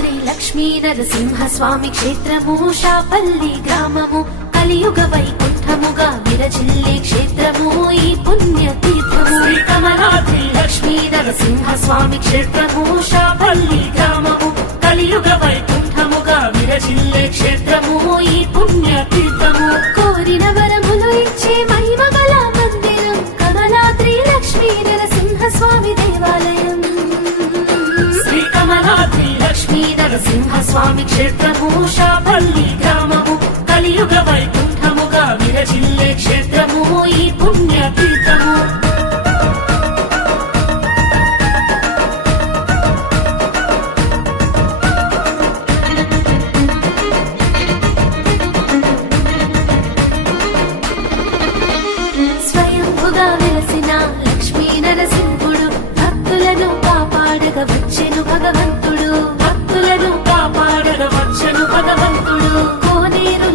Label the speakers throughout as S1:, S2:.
S1: నరసింహ స్వామి క్షేత్రము షాపల్లి గ్రామము కలియుగ వైకుంఠముగా విరజిల్లి క్షేత్రము ఈ పుణ్య తీర్థము శ్రీకమలాద్రి లక్ష్మీ నరసింహ స్వామి క్షేత్రము షాపల్లి గ్రామము కలియుగ వైకుంఠముగా విరజిల్లే క్షేత్రము ఈ లక్ష్మీ నరసింహ స్వామి క్షేత్రము షాపల్లి గ్రామము కలియుగ వైకుంఠముగా విరజిల్లే క్షేత్రము.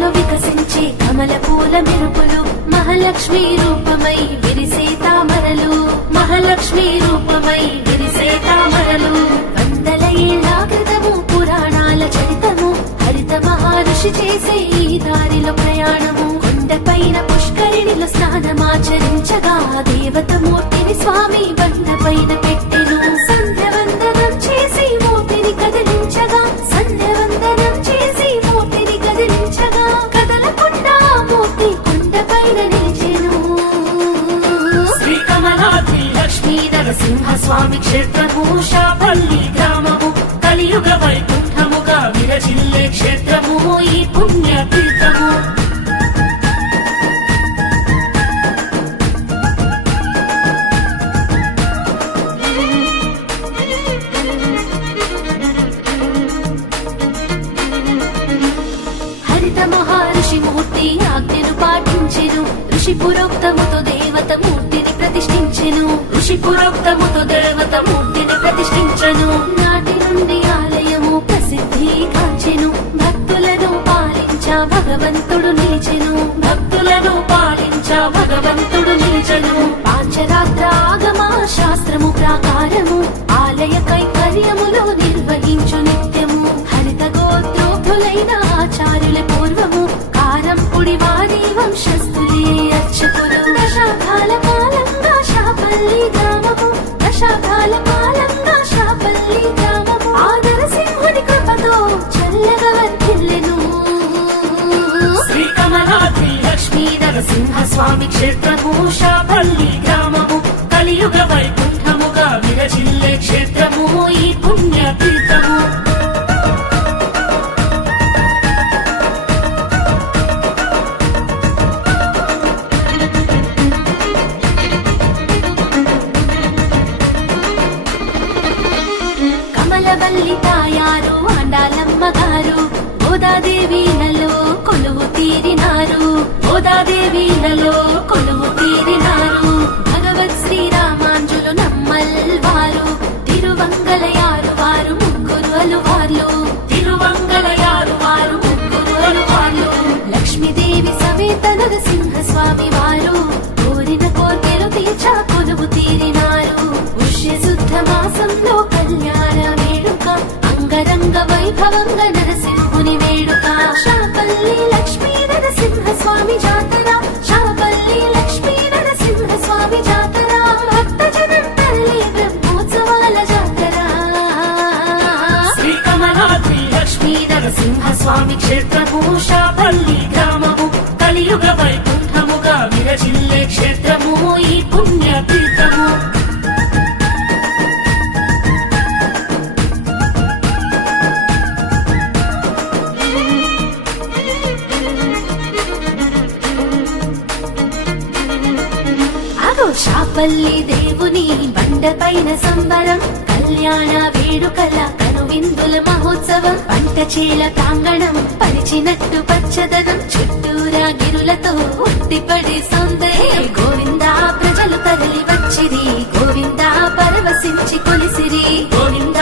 S1: కోనేరులో వికసించే కమల పూల మెరుపులు మహాలక్ష్మి రూపమై విరిసే తామరలు. మహాలక్ష్మి రూపమై విరిసే తామరలు. వందల ఏళ్ళ కృతము పురాణాల చరితము హరిత మహర్షి చేసే ఈ దారిలో ప్రయాణము. కొండపైన పుష్కరిణిలో స్నానమాచరించగా దేవత మూర్తిని స్వామి నరసింహ స్వామి క్షేత్రము షాపల్లి గ్రామము కలియుగ వైకుంఠముగా విరచిల్లే క్షేత్రము ఈ పుణ్య తీర్థము హరిత మహర్షి మూర్తి ఆజ్ఞను పాటించెను ఋషి పురోక్తము ఋషి పురోక్తముతో దేవత మూర్తిని ప్రతిష్ఠించెను. నాటి నుండి ఆలయము ప్రసిద్ధి కాంచెను భక్తులను పాలించ భగవంతుడు నిలిచెను. భక్తులను పాలించ భగవంతుడు నరసింహస్వామి నరసింహ క్షేత్రము శాపల్లి గ్రామము కలియుగ వైకుంఠముగా విరచిల్లే క్షేత్రము ఈ పుణ్య తీర్థము కమలవల్లి తాయారు అండాలమ్మ గారు గోదాదేవిలలో కొలువు నరసింహ స్వామి క్షేత్రము శాపల్లి గ్రామము కలియుగ వైకుంఠముగా విరజిల్లే క్షేత్రము ఈ పుణ్య తీర్థము అగో శాపల్లి దేవుని బండపైన సంబరం కళ్యాణ వేడుకల విందుల మహోత్సవం పంట చేల ప్రాంగణం పరిచినట్టు పచ్చదనం చుట్టూరా గిరులతో ఉట్టిపడి సౌందర్యం. గోవిందా ప్రజలు తరలి వచ్చిరి గోవిందా పరవశించి కొలిసిరి. గోవింద